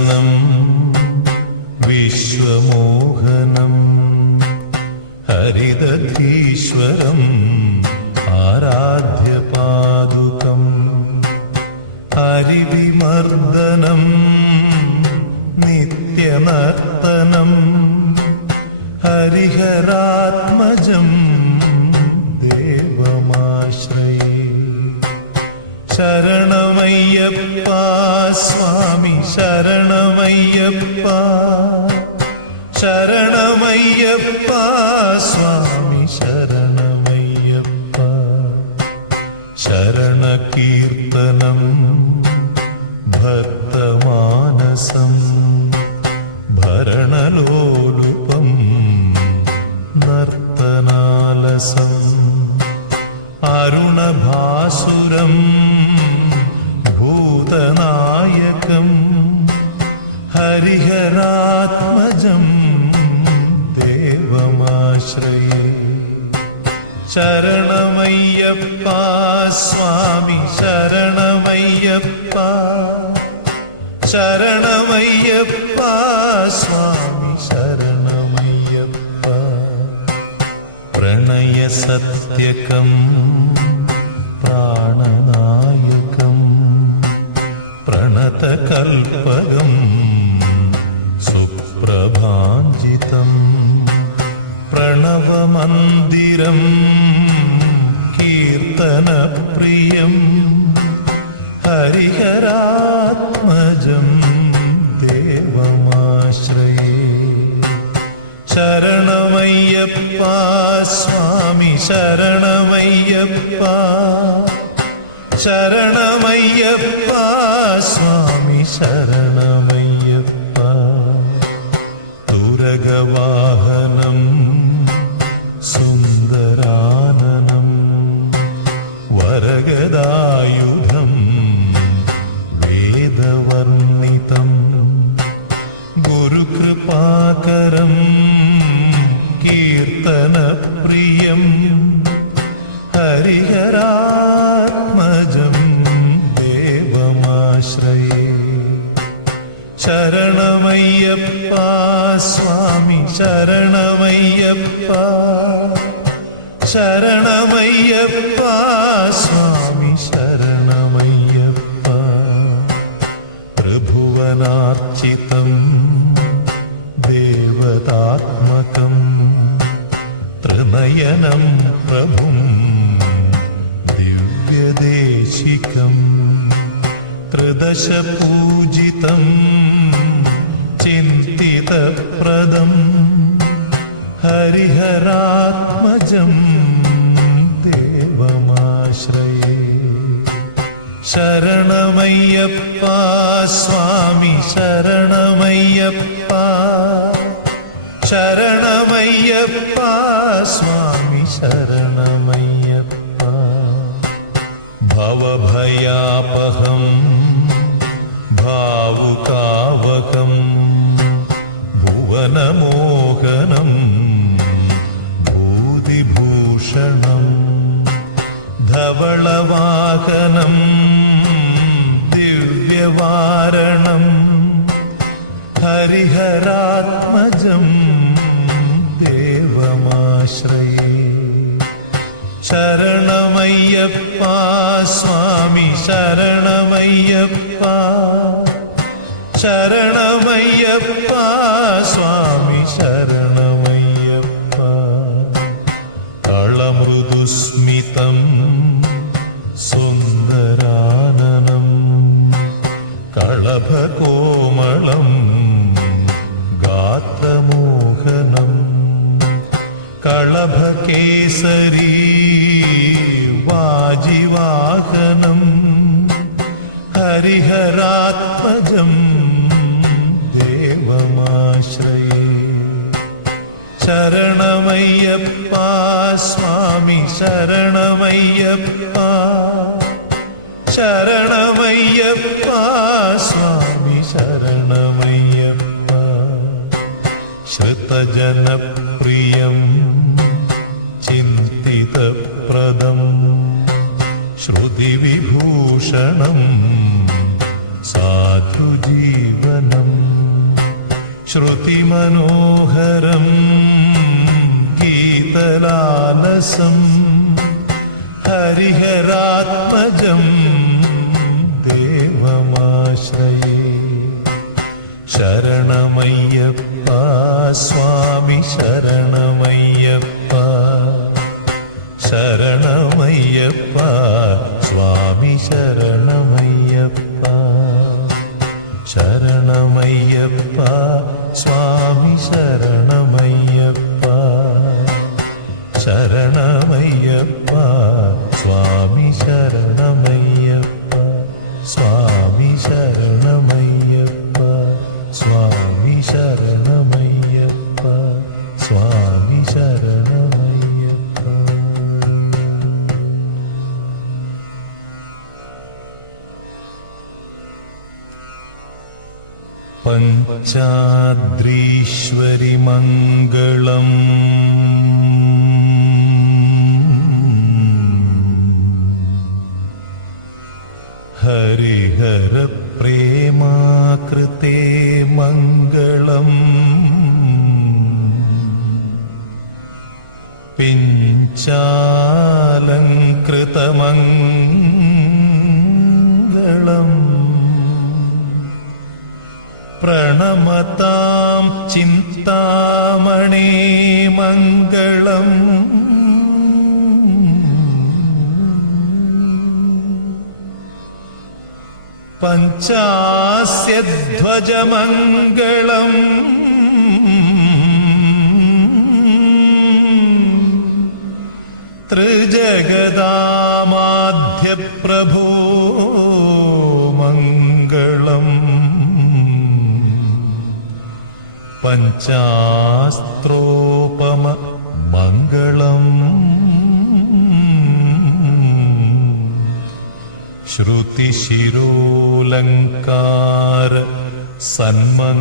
സിംഹാസനം വിശ്വമോഹനം ഹരിദധീശ്വരം ആരാധ്യപാദുകം ഹരിവിമർദ്ദനം നിത്യനർത്തനം ഹരിഹരാത്മജം ദേവമാശ്രയേ. ശരണമയ്യപ്പ സ്വാമി ശരണമയ്യപ്പ ശരണമയ്യപ്പ സ്വാമി ശരണമയ്യപ്പ. ശരണകീർത്തനം ഭക്തമാനസം ഭരണലോലുപം നർത്തനാലസം അരുണഭാസുരം ഭൂതനായകം ഹരിഹരാത്മജം ദേവമാശ്രയേ. ശരണമയ്യപ്പ സ്വാമി ശരണമയ്യപ്പ ശരണമയ്യപ്പ സ്വാമി ശരണമയ്യപ്പ. പ്രണയസത്യകം പ്രാണനായകം പ്രണതകൽപകം സുപ്രഭാഞ്ജിതം പ്രണവമന്ദിരം കീർത്തനപ്രിയം ഹരിഹരാത്മജം ദേവമാശ്രയേ. ശരണമയ്യപ്പ സ്വാമി ശരണമയ്യപ്പ ശരണമയ്യപ്പ സ്വാമി ശരണമയ്യപ്പ. തുരഗവാഹനം സുന്ദരാനനം വരഗദായുധം വേദവർണിതം ഗുരുകൃപാകരം കീർത്തനപ്രിയം ഹരിഹരാത്മജം ദേവമാശ്രയേ. ശരണമയ്യപ്പ സ്വാമി ശരണമയ്യപ്പ ശരണമയ്യപ്പ സ്വാമി ശരണമയ്യപ്പ. ത്രിഭുവനാർച്ചിതം ദേവതാത്മകം ത്രിനയനം പ്രഭും ദിവ്യദേശികം ത്രിദശപൂജിതം ചിന്തിതപ്രദം ഹരിഹരാത്മജം ദേവമാശ്രയേ. ശരണമയ്യപ്പ സ്വാമി ശരണമയ്യപ്പ ശരണമയ്യപ്പ സ്വാമി ശരണമയ്യപ്പ. ഭവഭയാപഹം ഭാവുകാവകം ഭുവനമോഹനം ഭൂതിഭൂഷണം ധവളവാഹനം ദിവ്യവാരണം ഹരിഹരാത്മജം ദേവമാശ്രയേ. ശരണമയ്യപ്പ സ്വാമി ശരണമയ്യപ്പ ശരണമയ്യപ്പ സ്വാമി ശരണമയ്യപ്പ. കളമൃദുസ്മിതം സുന്ദരാനനം കളഭകോമളം ഗാത്രമോഹനം കളഭകേസരീ വാജിവാഹനം ഹരിഹരാത്മജം ദേവമാശ്രയേ. ശരണമയ്യപ്പ സ്വാമി ശരണമയ്യപ്പ ശരണമയ്യപ്പ സ്വാമി ശരണമയ്യപ്പ. ശ്രുതജനപ്രിയം ചിന്തിതപ്രദം ശ്രുതിവിഭൂഷണം സാധുജീവനം ശ്രുതിമനോഹരം ഗീതലാലസം ഹരിഹരാത്മജം ദേവമാശ്രയേ. ശരണമയ്യപ്പ സ്വാമി ശരണമയ്യപ്പ, ശരണമയ്യപ്പ സ്വാമി ശരണമയ്യപ്പ, ശരണമയ്യപ്പ സ്വാമി ശരണമയ്യപ്പ, ശരണമയ്യപ്പ സ്വാമി ശരണമയ്യപ്പ, സ്വാമി ശരണമയ്യപ്പ, സ്വാമി ശരണമയ്യപ്പ, സ്വാമി ശരണമയ്യപ്പ. പഞ്ചാദ്രീശ്വരി മംഗളം ഹരിഹര പ്രേമാകൃതേ മംഗളം പിഞ്ചാലങ്കൃതമംഗളം പ്രണമതാം ചിന്താമണി മംഗളം പഞ്ചാസ്യധ്വജമംഗളം ത്രിജഗദാമാധ്യപ്രഭോ മംഗളം പഞ്ചാസ്ത്രോപമ മംഗളം ശ്രുതിശിരോലങ്കാര സന്മംഗളം